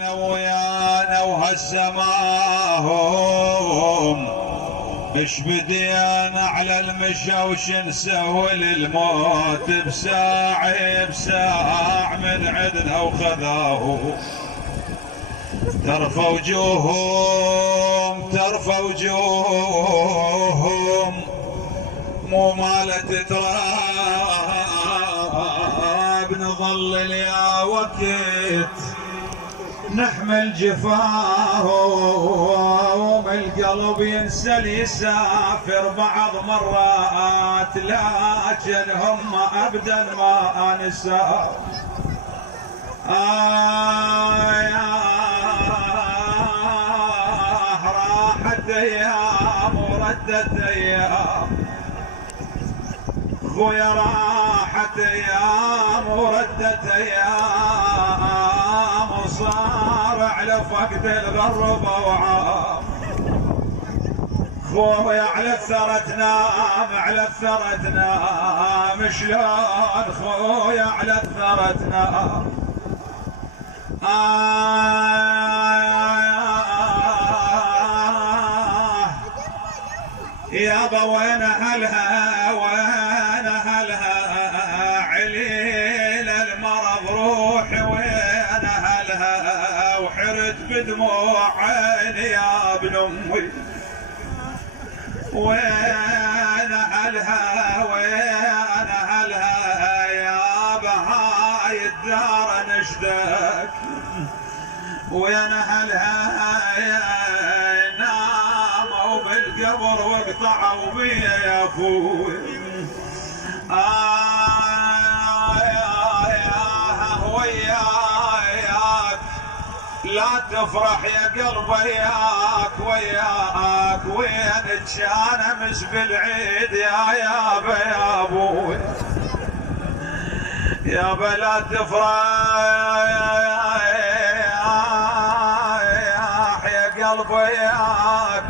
ويانا ويانا وهالسماهم اش بدينا على المشى وش نسوي للموت بساع من عدنا وخذاه ترفع وجوههم مو مالت تراب نظلل يا وقت نحمل جفاهم القلب ينسل يسافر بعض مرات لكن هم ابدا ما نسى راحت ايام وردت ايام خويا راحت ايام وردت ايام وصار على فقد الغربة وعام خويا على الثرى تنام شلون خويا على الثرى تنام يابا وين اهلها عليل المرض روحي وين اهلها وحرت بدموع عيني يا ابن امي وين اهلها يابا هاي الدار نشدك وين اهلها ناموا بالقبر واقطعوا بيا يا اخوي وياك لا تفرح يا قلب وياك وين كان امس بالعيد يا ابوي يابا لا تفرح يا قلب وياك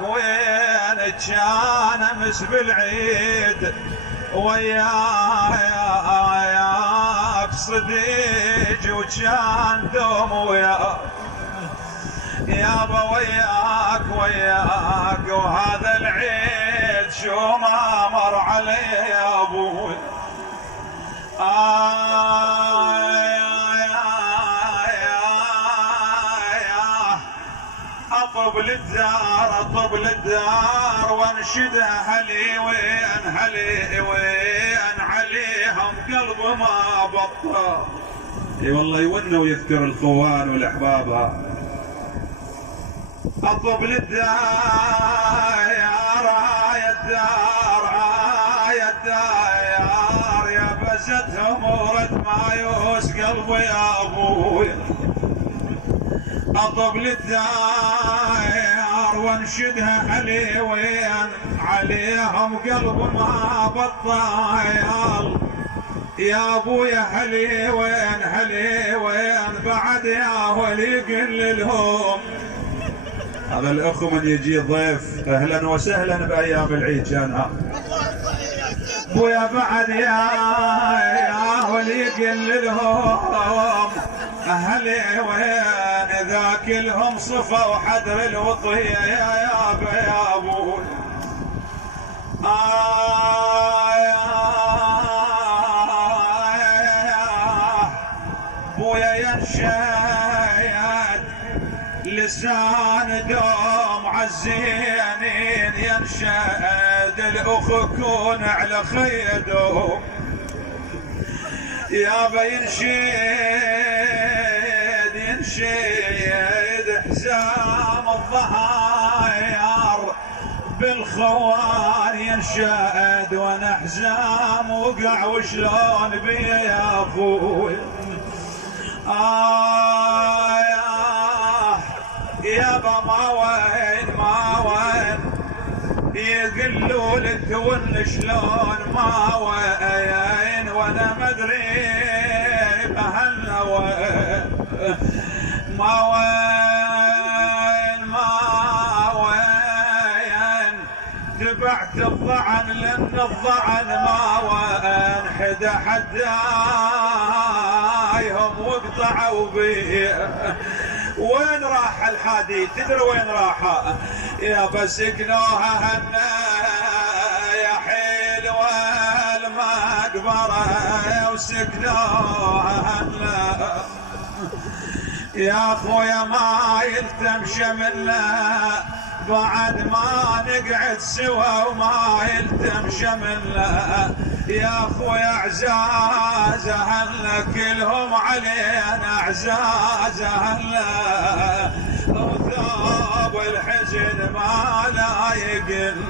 وين كان امس بالعيد وياك صديج وكان دوم وياك يابا وياك وهذا العيد شو ما مر علي يا ابوي اطب للدار وانشد اهلي وين عليهم قلب ما بطل اي والله يونوا ويذكر الخوان والاحباب اطب للدار يا الدار يا بزتهم ورد مايوس قلبي يا ابوي اطب للدار وانشدها علي وين عليهم قلب ما بطال يا ابويا هلي وين بعد يا ولي قل لهم هذا الاخ من يجي ضيف اهلا وسهلا بايام العيد كان ابويا بعد يا ولي قل لهم اهلي وين ذاك لهم صفا وحدر الوطيه يا ابوي بويا ينشد لسان دوم عالزينين ينشد الاخ كون على خيدهم يابا ينشد حزام الظهاير بالخوان ينشد وانا حزام وقع وشلون بيا يا اخوي يابا ما وين يقلوا لك ون شلون ما وين وانا مدري بهالنا وين ما وين تبعت الضعن لان الضعن ما وين حدا ثوبي. وين راح الحادي؟ تدري وين راح؟ يا بسكنوها هنا يا حلوة المقبرة وسكنوها هنا. يا اخويا ما يلتم شملنا بعد ما نقعد سوا وما يلتم شملنا. يا اخويا اعزاز اهلنا كلهم علينا اعزاز اهلنا. وثوب الحزن ما لا يقل